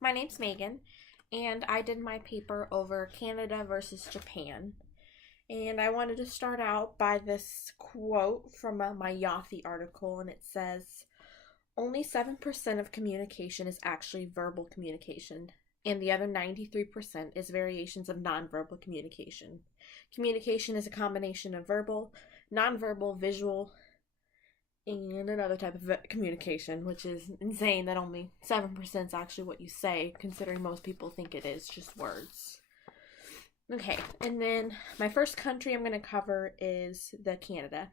My name's Megan, and I did my paper over Canada versus Japan. And I wanted to start out by this quote from my Yachty article, and it says, only 7% of communication is actually verbal communication, and the other 93% is variations of nonverbal communication. Communication is a combination of verbal, nonverbal, visual, and another type of communication, which is insane that only 7% is actually what you say, considering most people think it is just words. Okay, and then my first country I'm going to cover is the Canada.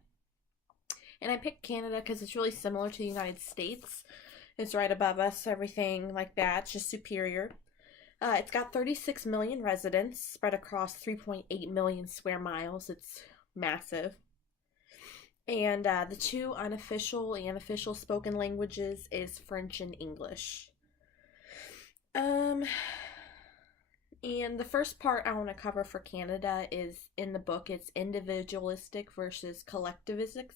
And I picked Canada because it's really similar to the United States. It's right above us, everything like that. It's just superior. It's got 36 million residents spread across 3.8 million square miles. It's massive. And the two unofficial and official spoken languages is French and English. And the first part I want to cover for Canada is in the book. It's individualistic versus collectivistic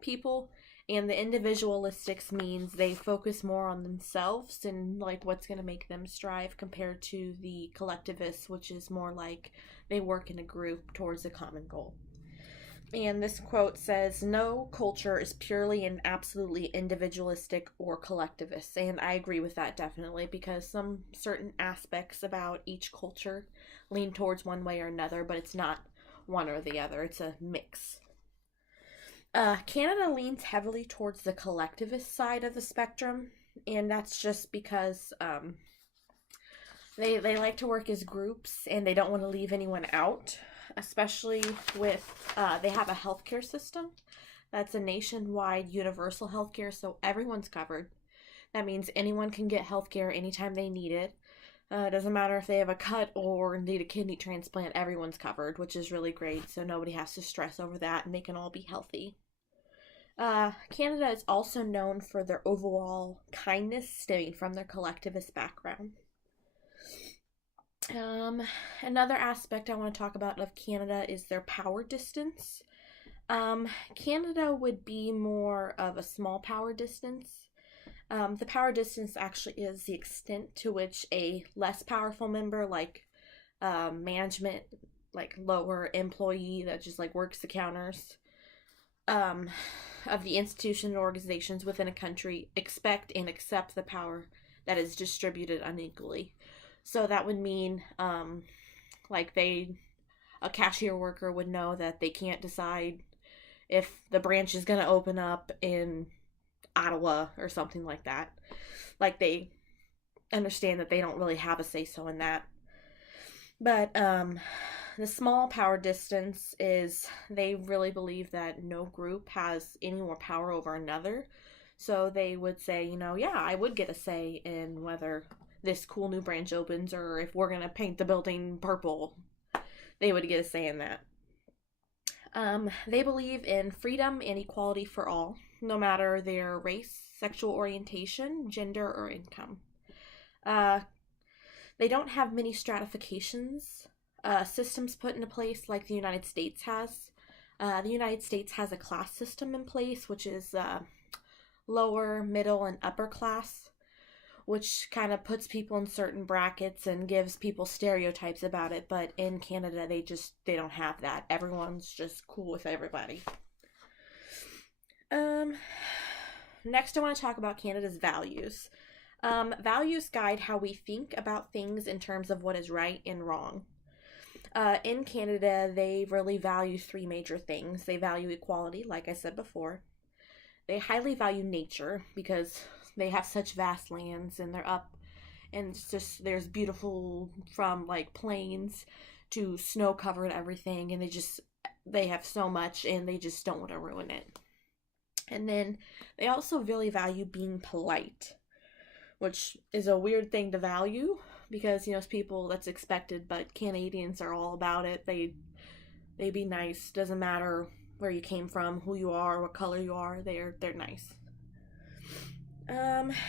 people. And the individualistics means they focus more on themselves and like what's going to make them strive, compared to the collectivists, which is more like they work in a group towards a common goal. And this quote says, no culture is purely and absolutely individualistic or collectivist. And I agree with that definitely, because some certain aspects about each culture lean towards one way or another, but it's not one or the other. It's a mix. Canada leans heavily towards the collectivist side of the spectrum, and that's just because they like to work as groups and they don't want to leave anyone out. Especially with, they have a healthcare system that's a nationwide universal healthcare, so everyone's covered. That means anyone can get healthcare anytime they need it. It doesn't matter if they have a cut or need a kidney transplant, everyone's covered, which is really great, so nobody has to stress over that and they can all be healthy. Canada is also known for their overall kindness stemming from their collectivist background. Another aspect I want to talk about of Canada is their power distance. Canada would be more of a small power distance. The power distance actually is the extent to which a less powerful member, like management, like lower employee that just like works the counters, of the institutions and organizations within a country expect and accept the power that is distributed unequally. So that would mean, like a cashier worker would know that they can't decide if the branch is going to open up in Ottawa or something like that. Like they understand that they don't really have a say-so in that. But the small power distance is they really believe that no group has any more power over another. So they would say, yeah, I would get a say in whether this cool new branch opens or if we're going to paint the building purple. They would get a say in that. They believe in freedom and equality for all, no matter their race, sexual orientation, gender, or income. They don't have many stratifications, systems put into place like the United States has. The United States has a class system in place, which is lower, middle, and upper class, which kind of puts people in certain brackets and gives people stereotypes about it. But in Canada, they don't have that. Everyone's just cool with everybody. Next, I want to talk about Canada's values. Values guide how we think about things in terms of what is right and wrong. In Canada, they really value three major things. They value equality, like I said before. They highly value nature because they have such vast lands and they're up, and it's just, there's beautiful, from like plains to snow covered everything, and they have so much and they just don't want to ruin it. And then they also really value being polite, which is a weird thing to value because it's people that's expected, but Canadians are all about it. They be nice, doesn't matter where you came from, who you are, what color you are, they're nice.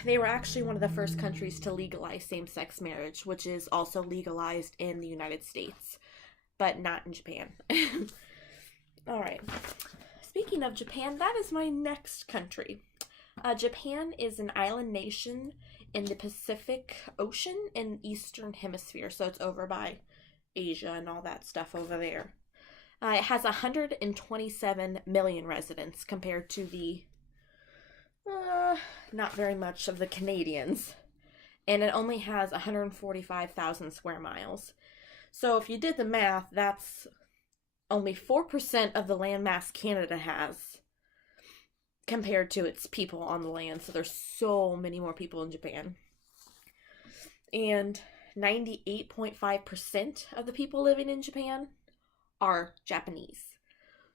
They were actually one of the first countries to legalize same-sex marriage, which is also legalized in the United States, but not in Japan. Alright. Speaking of Japan, that is my next country. Japan is an island nation in the Pacific Ocean in Eastern Hemisphere. So it's over by Asia and all that stuff over there. It has 127 million residents compared to the not very much of the Canadians. And it only has 145,000 square miles. So if you did the math, that's only 4% of the landmass Canada has compared to its people on the land. So there's so many more people in Japan. And 98.5% of the people living in Japan are Japanese.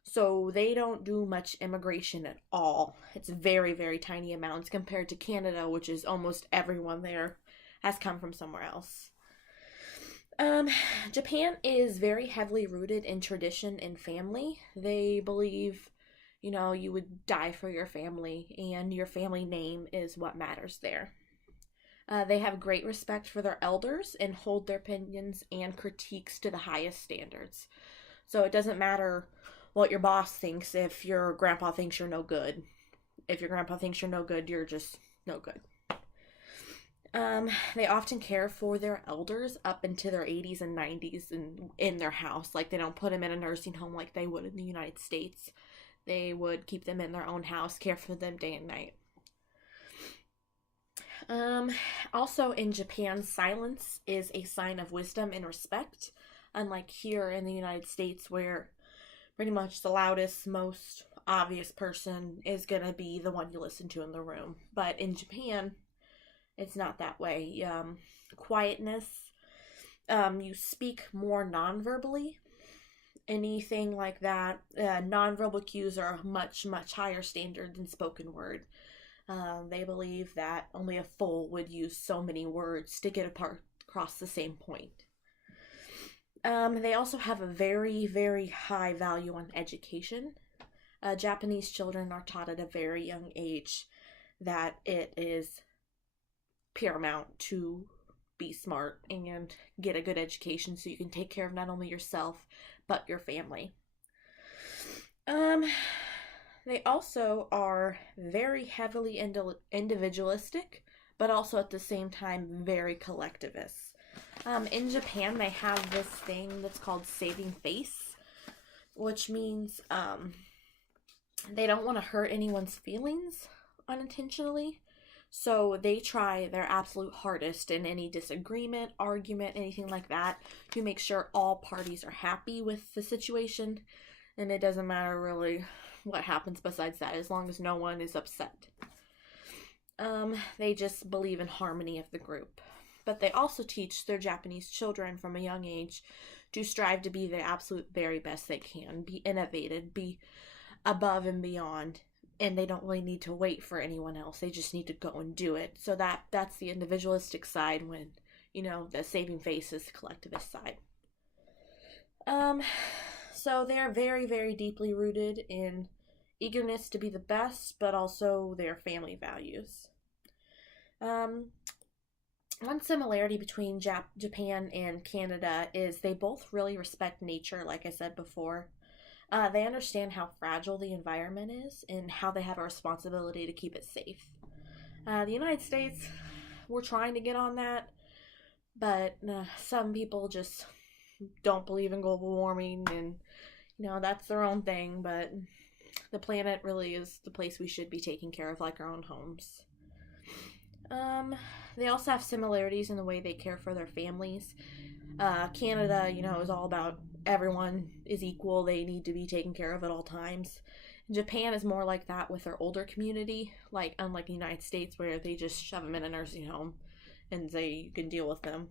So they don't do much immigration at all. It's very, very tiny amounts compared to Canada, which is almost everyone there has come from somewhere else. Japan is very heavily rooted in tradition and family. They believe, you would die for your family, and your family name is what matters there. They have great respect for their elders and hold their opinions and critiques to the highest standards. So it doesn't matter what your boss thinks if your grandpa thinks you're no good. If your grandpa thinks you're no good, you're just no good. They often care for their elders up into their 80s and 90s in their house. Like, they don't put them in a nursing home like they would in the United States. They would keep them in their own house, care for them day and night. Also in Japan, silence is a sign of wisdom and respect, unlike here in the United States, where pretty much the loudest, most obvious person is gonna be the one you listen to in the room. But in Japan, it's not that way. Quietness, you speak more non-verbally, anything like that. Non-verbal cues are a much, much higher standard than spoken word. They believe that only a fool would use so many words to get across the same point. They also have a very, very high value on education. Japanese children are taught at a very young age that it is paramount to be smart and get a good education so you can take care of not only yourself but your family. They also are very heavily individualistic, but also at the same time very collectivist. In Japan, they have this thing that's called saving face, which means they don't want to hurt anyone's feelings unintentionally. So they try their absolute hardest in any disagreement, argument, anything like that, to make sure all parties are happy with the situation. And it doesn't matter really what happens besides that, as long as no one is upset. They just believe in harmony of the group. But they also teach their Japanese children from a young age to strive to be the absolute very best they can, be innovative, be above and beyond. And they don't really need to wait for anyone else. They just need to go and do it. So that's the individualistic side, when, the saving face is the collectivist side. So they're very, very deeply rooted in eagerness to be the best, but also their family values. One similarity between Japan and Canada is they both really respect nature, like I said before. They understand how fragile the environment is and how they have a responsibility to keep it safe. The United States, we're trying to get on that, but some people just don't believe in global warming, and that's their own thing, but the planet really is the place we should be taking care of, like our own homes. They also have similarities in the way they care for their families. Canada, is all about everyone is equal. They need to be taken care of at all times. Japan is more like that with their older community, unlike the United States, where they just shove them in a nursing home and say you can deal with them.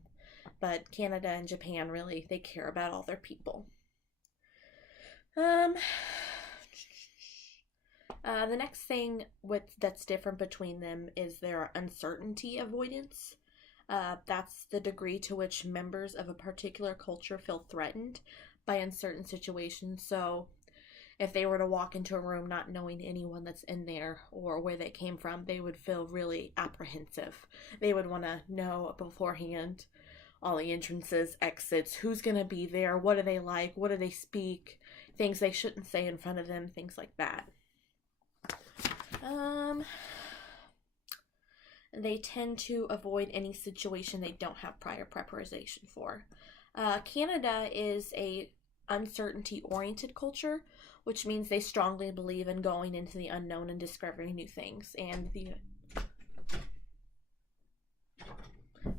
But Canada and Japan, really, they care about all their people. The next thing that's different between them is their uncertainty avoidance. That's the degree to which members of a particular culture feel threatened by uncertain situations. So if they were to walk into a room not knowing anyone that's in there or where they came from, they would feel really apprehensive. They would want to know beforehand all the entrances, exits, who's going to be there, what do they like, what do they speak, things they shouldn't say in front of them, things like that. They tend to avoid any situation they don't have prior preparation for. Canada is a uncertainty-oriented culture, which means they strongly believe in going into the unknown and discovering new things. And the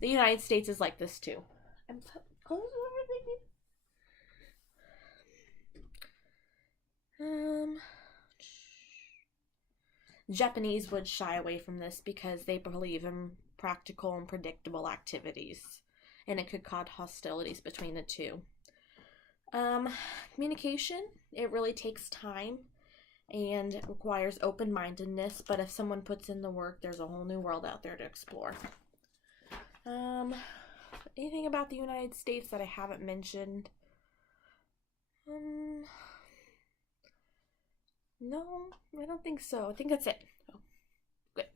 United States is like this too. I'm close everything. Japanese would shy away from this because they believe in practical and predictable activities, and it could cause hostilities between the two. Communication, it really takes time and requires open-mindedness, but if someone puts in the work, there's a whole new world out there to explore. Anything about the United States that I haven't mentioned? No, I don't think so. I think that's it. Oh, good.